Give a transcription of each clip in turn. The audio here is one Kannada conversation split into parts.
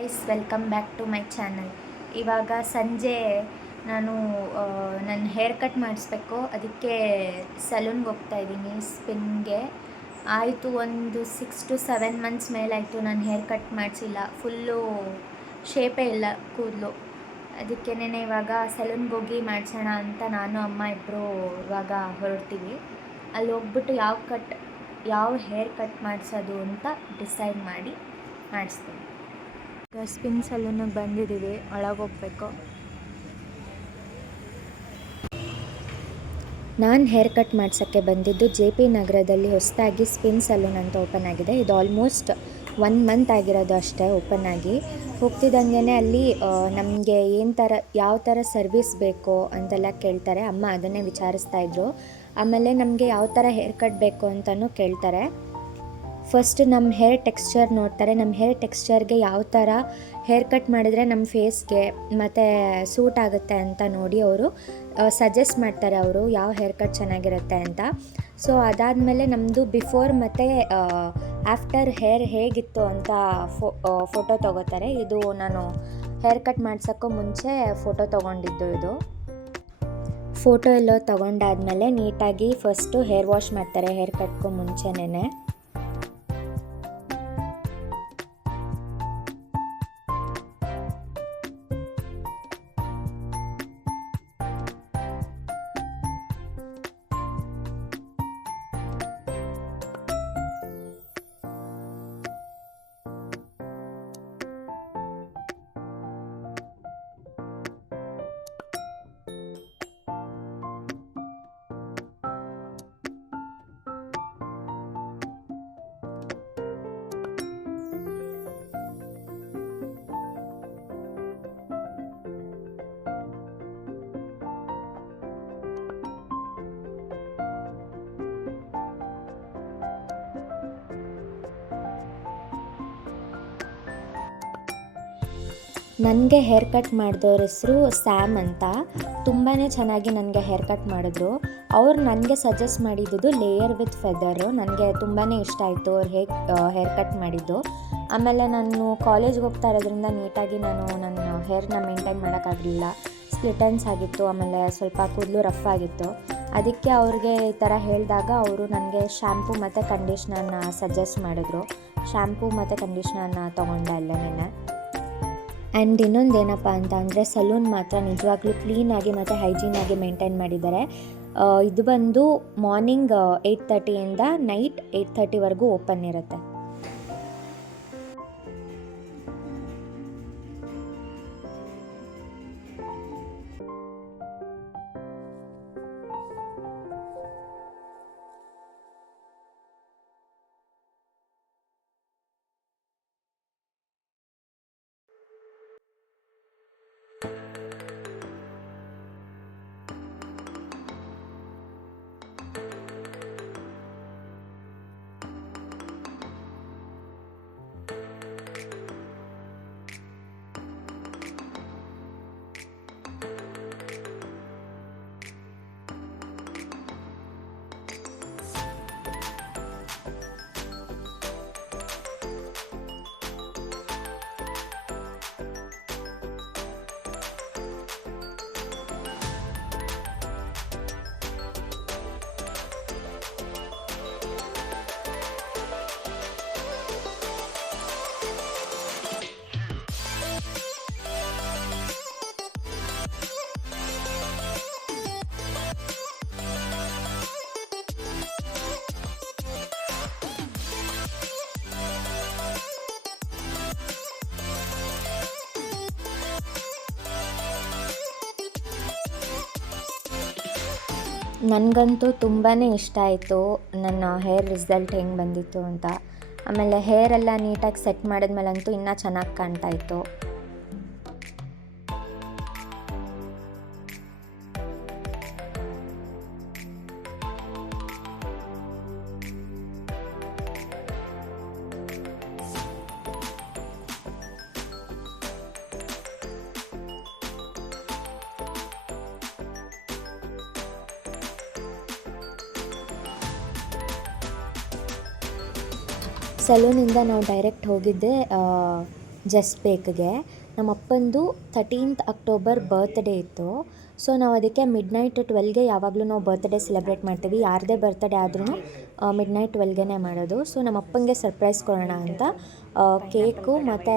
Guys welcome back to my channel. ಇವಾಗ ಸಂಜೆ ನಾನು ನನ್ನ ಹೇರ್ ಕಟ್ ಮಾಡಿಸ್ಬೇಕು. ಅದಕ್ಕೆ ಸಲೂನ್ಗೆ ಹೋಗ್ತಾ ಇದ್ದೀನಿ, ಸ್ಪಿನ್ಗೆ. ಆಯಿತು ಒಂದು 6 to 7 months ಮೇಲಾಯಿತು ನಾನು ಹೇರ್ ಕಟ್ ಮಾಡಿಸಿಲ್ಲ. ಫುಲ್ಲು ಶೇಪೇ ಇಲ್ಲ ಕೂದಲು. ಅದಕ್ಕೇನೆ ಇವಾಗ ಸಲೂನ್ಗೆ ಹೋಗಿ ಮಾಡಿಸೋಣ ಅಂತ ನಾನು ಅಮ್ಮ ಇಬ್ಬರು ಇವಾಗ ಹೊರಡ್ತೀವಿ. ಅಲ್ಲಿ ಹೋಗ್ಬಿಟ್ಟು ಯಾವ ಹೇರ್ ಕಟ್ ಮಾಡಿಸೋದು ಅಂತ ಡಿಸೈಡ್ ಮಾಡಿ ಮಾಡಿಸ್ತೀನಿ. ಸ್ಪಿನ್ ಸಲೂನಿಗೆ ಬಂದಿದ್ದೀವಿ, ಒಳಗೆ ಹೋಗ್ಬೇಕು. ನಾನು ಹೇರ್ ಕಟ್ ಮಾಡ್ಸೋಕ್ಕೆ ಬಂದಿದ್ದು JP ನಗರದಲ್ಲಿ ಹೊಸದಾಗಿ ಸ್ಪಿನ್ ಸಲೂನ್ ಅಂತ ಓಪನ್ ಆಗಿದೆ. ಇದು ಆಲ್ಮೋಸ್ಟ್ 1 month ಆಗಿರೋದು ಅಷ್ಟೇ ಓಪನ್ ಆಗಿ. ಹೋಗ್ತಿದ್ದಂಗೆ ಅಲ್ಲಿ ನಮಗೆ ಯಾವ ಥರ ಸರ್ವಿಸ್ ಬೇಕು ಅಂತೆಲ್ಲ ಕೇಳ್ತಾರೆ. ಅಮ್ಮ ಅದನ್ನೇ ವಿಚಾರಿಸ್ತಾಯಿದ್ರು. ಆಮೇಲೆ ನಮಗೆ ಯಾವ ಥರ ಹೇರ್ ಕಟ್ ಬೇಕು ಅಂತಲೂ ಕೇಳ್ತಾರೆ. ಫಸ್ಟ್ ನಮ್ಮ ಹೇರ್ ಟೆಕ್ಸ್ಚರ್ ನೋಡ್ತಾರೆ. ನಮ್ಮ ಹೇರ್ ಟೆಕ್ಸ್ಚರ್ಗೆ ಯಾವ ಥರ ಹೇರ್ ಕಟ್ ಮಾಡಿದರೆ ನಮ್ಮ ಫೇಸ್ಗೆ ಮತ್ತು ಸೂಟ್ ಆಗುತ್ತೆ ಅಂತ ನೋಡಿ ಅವರು ಸಜೆಸ್ಟ್ ಮಾಡ್ತಾರೆ, ಅವರು ಯಾವ ಹೇರ್ ಕಟ್ ಚೆನ್ನಾಗಿರುತ್ತೆ ಅಂತ. ಸೊ ಅದಾದಮೇಲೆ ನಮ್ಮದು ಬಿಫೋರ್ ಮತ್ತು ಆಫ್ಟರ್ ಹೇರ್ ಹೇಗಿತ್ತು ಅಂತ ಫೋಟೋ ತೊಗೋತಾರೆ. ಇದು ನಾನು ಹೇರ್ ಕಟ್ ಮಾಡ್ಸೋಕ್ಕೂ ಮುಂಚೆ ಫೋಟೋ ತೊಗೊಂಡಿದ್ದು. ಇದು ಫೋಟೋ ಎಲ್ಲ ತೊಗೊಂಡಾದ್ಮೇಲೆ ನೀಟಾಗಿ ಫಸ್ಟು ಹೇರ್ ವಾಶ್ ಮಾಡ್ತಾರೆ ಹೇರ್ ಕಟ್ಗೂ ಮುಂಚೆನೇ. ನನಗೆ ಹೇರ್ ಕಟ್ ಮಾಡಿದವ್ರ ಹೆಸರು ಸ್ಯಾಮ್ ಅಂತ. ತುಂಬಾ ಚೆನ್ನಾಗಿ ನನಗೆ ಹೇರ್ ಕಟ್ ಮಾಡಿದ್ರು. ಅವ್ರು ನನಗೆ ಸಜೆಸ್ಟ್ ಮಾಡಿದ್ದು ಲೇಯರ್ ವಿತ್ ಫೆದರು. ನನಗೆ ತುಂಬಾ ಇಷ್ಟ ಆಯಿತು ಅವ್ರು ಹೇಗೆ ಹೇರ್ ಕಟ್ ಮಾಡಿದ್ದು. ಆಮೇಲೆ ನಾನು ಕಾಲೇಜ್ಗೆ ಹೋಗ್ತಾ ಇರೋದ್ರಿಂದ ನೀಟಾಗಿ ನಾನು ನನ್ನ ಹೇರ್ನ ಮೇಂಟೈನ್ ಮಾಡೋಕ್ಕಾಗಲಿಲ್ಲ. ಸ್ಪ್ಲಿಟ್ ಎಂಡ್ಸ್ ಆಗಿತ್ತು, ಆಮೇಲೆ ಸ್ವಲ್ಪ ಕೂದಲು ರಫ್ ಆಗಿತ್ತು. ಅದಕ್ಕೆ ಅವ್ರಿಗೆ ಈ ಥರ ಹೇಳಿದಾಗ ಅವರು ನನಗೆ ಶ್ಯಾಂಪು ಮತ್ತು ಕಂಡೀಷ್ನರ್ನ ಸಜೆಸ್ಟ್ ಮಾಡಿದ್ರು. ಶ್ಯಾಂಪು ಮತ್ತು ಕಂಡೀಷ್ನರ್ನ ತೊಗೊಂಡೆ ಅಲ್ಲೇನೆ. ಆ್ಯಂಡ್ ಇನ್ನೊಂದು ಏನಪ್ಪ ಅಂತ ಅಂದರೆ ಸಲೂನ್ ಮಾತ್ರ ನಿಜವಾಗ್ಲೂ ಕ್ಲೀನಾಗಿ ಮತ್ತು ಹೈಜೀನಾಗಿ ಮೇಂಟೈನ್ ಮಾಡಿದ್ದಾರೆ. ಇದು ಬಂದು ಮಾರ್ನಿಂಗ್ 8:30ಇಂದ ನೈಟ್ 8:30ವರೆಗೂ ಓಪನ್ ಇರುತ್ತೆ. ನನಗಂತೂ ತುಂಬಾ ಇಷ್ಟ ಆಯಿತು ನನ್ನ ಹೇರ್ ರಿಸಲ್ಟ್ ಹೆಂಗೆ ಬಂದಿತ್ತು ಅಂತ. ಆಮೇಲೆ ಹೇರೆಲ್ಲ ನೀಟಾಗಿ ಸೆಟ್ ಮಾಡಿದ್ಮೇಲಂತೂ ಇನ್ನೂ ಚೆನ್ನಾಗಿ ಕಾಣ್ತಾ ಇತ್ತು. ಸಲೂನಿಂದ ನಾವು ಡೈರೆಕ್ಟ್ ಹೋಗಿದ್ದೆ ಜಸ್ಟ್ ಬೇಕ್ಗೆ. ನಮ್ಮ ಅಪ್ಪಂದು 13th ಅಕ್ಟೋಬರ್ ಬರ್ತ್ಡೇ ಇತ್ತು. ಸೊ ನಾವು ಅದಕ್ಕೆ ಮಿಡ್ನೈಟ್ 12ಗೆ ಯಾವಾಗಲೂ ನಾವು ಬರ್ತ್ಡೇ ಸೆಲೆಬ್ರೇಟ್ ಮಾಡ್ತೀವಿ. ಯಾರದೇ ಬರ್ತ್ಡೇ ಆದ್ರೂ ಮಿಡ್ನೈಟ್ 12ಗೆ ಮಾಡೋದು. ಸೊ ನಮ್ಮ ಅಪ್ಪಂಗೆ ಸರ್ಪ್ರೈಸ್ ಕೊಡೋಣ ಅಂತ ಕೇಕು ಮತ್ತು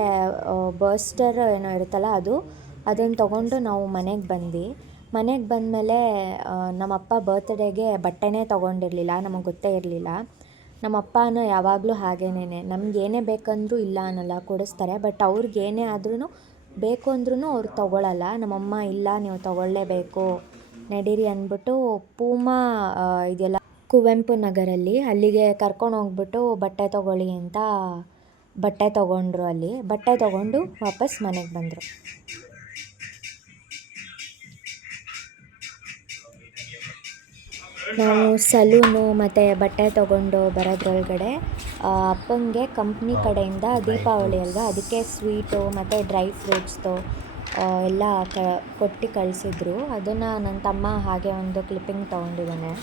ಬರ್ಸ್ಟರ್ ಏನೋ ಇರುತ್ತಲ್ಲ ಅದನ್ನು ತೊಗೊಂಡು ನಾವು ಮನೆಗೆ ಬಂದಮೇಲೆ ನಮ್ಮಪ್ಪ ಬರ್ತ್ಡೇಗೆ ಬಟ್ಟೆನೇ ತೊಗೊಂಡಿರಲಿಲ್ಲ, ನಮಗೆ ಗೊತ್ತೇ ಇರಲಿಲ್ಲ. ನಮ್ಮಪ್ಪನೂ ಯಾವಾಗಲೂ ಹಾಗೇನೇ, ನಮ್ಗೆ ಏನೇ ಬೇಕಂದ್ರೂ ಇಲ್ಲ ಅನ್ನಲ್ಲ, ಕೊಡಿಸ್ತಾರೆ. ಬಟ್ ಅವ್ರಿಗೆ ಏನೇ ಆದ್ರೂ ಬೇಕು ಅಂದ್ರೂ ಅವ್ರು ತೊಗೊಳಲ್ಲ. ನಮ್ಮಮ್ಮ ಇಲ್ಲ ನೀವು ತೊಗೊಳ್ಳೇಬೇಕು ನಡೀರಿ ಅಂದ್ಬಿಟ್ಟು ಪೂಮಾ ಇದೆಲ್ಲ ಕುವೆಂಪು ನಗರಲ್ಲಿ ಅಲ್ಲಿಗೆ ಕರ್ಕೊಂಡು ಹೋಗ್ಬಿಟ್ಟು ಬಟ್ಟೆ ತೊಗೊಳ್ಳಿ ಅಂತ ಬಟ್ಟೆ ತೊಗೊಂಡ್ರು. ಅಲ್ಲಿ ಬಟ್ಟೆ ತೊಗೊಂಡು ವಾಪಸ್ ಮನೆಗೆ ಬಂದರು. ನಾವು ಸಲೂನು ಮತ್ತು ಬಟ್ಟೆ ತೊಗೊಂಡು ಬರೋದ್ರೊಳಗಡೆ ಅಪ್ಪಂಗೆ ಕಂಪ್ನಿ ಕಡೆಯಿಂದ ದೀಪಾವಳಿ ಅಲ್ವಾ, ಅದಕ್ಕೆ ಸ್ವೀಟು ಮತ್ತು ಡ್ರೈ ಫ್ರೂಟ್ಸ್ದು ಎಲ್ಲ ಕೊಟ್ಟು ಕಳಿಸಿದ್ರು. ಅದನ್ನು ನನ್ನ ತಮ್ಮ ಹಾಗೆ ಒಂದು ಕ್ಲಿಪ್ಪಿಂಗ್ ತೊಗೊಂಡಿದ್ದಾನೆ.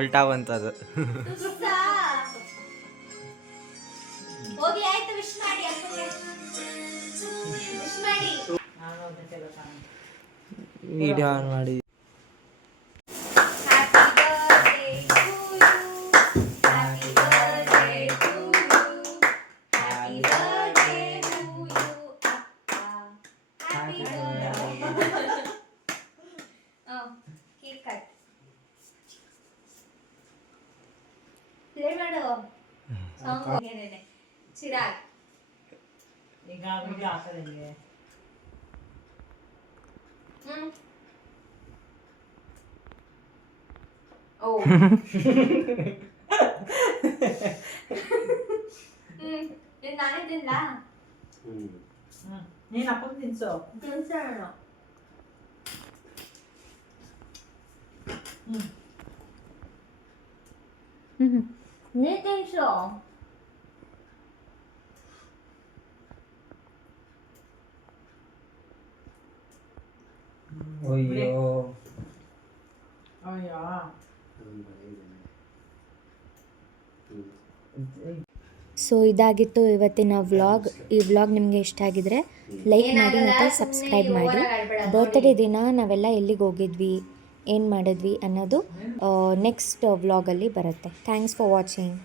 ಉಲ್ಟಾ ಬಂತದು. ವಿಡಿಯೋ ಆನ್ ಮಾಡಿ. ಚಿರಾಗ್ ಈಗ ವಿಡಿಯೋ ಹಾಕೋದಂಗೆ. ಓ ನಾನೇ ತಿನ್ಲಾ? ನೀನು ಅಪ್ಪನ ತಿನ್ಸು. ತಿನ್ಸೋಣ. ನೀ ತಿನ್ಸು. ಅಯ್ಯೋ ಅಯ್ಯೋ. ಸೊ ಇದಾಗಿತ್ತು ಇವತ್ತಿನ ವ್ಲಾಗ್. ಈ ವ್ಲಾಗ್ ನಿಮಗೆ ಇಷ್ಟ ಆಗಿದ್ರೆ ಲೈಕ್ ಮಾಡಿ ಮತ್ತು ಸಬ್ಸ್ಕ್ರೈಬ್ ಮಾಡಿ. ಬರ್ತ್ಡೇ ದಿನ ನಾವೆಲ್ಲ ಎಲ್ಲಿಗೆ ಹೋಗಿದ್ವಿ, ಏನು ಮಾಡಿದ್ವಿ ಅನ್ನೋದು ನೆಕ್ಸ್ಟ್ ವ್ಲಾಗಲ್ಲಿ ಬರುತ್ತೆ. Thanks for watching.